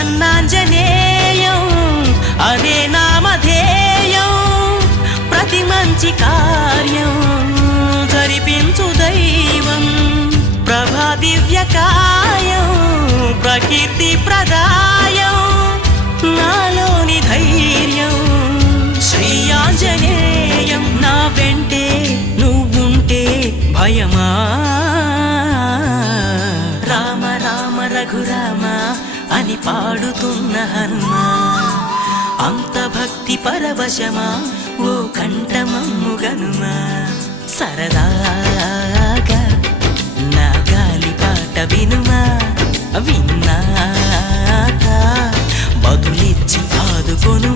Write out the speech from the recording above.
ప్రసన్నాంజనేయం అదే నామధేయం ప్రతి మంచి కార్యం జరిపించు దైవం ప్రభా దివ్యకాయం ప్రకీర్తి ప్రదాయం నాలోని ధైర్యం శ్రీ ఆంజనేయం నా వెంటే నువ్వుంటే భయమా రామ రామ రఘురామ అని పాడుతున్న హనుమా అంత భక్తి పరవశమా ఓ కంఠమమ్ము గనుమా సరదాగా నా గాలి పాట వినుమా విన్నాక బదులిచ్చి ఆదుకొను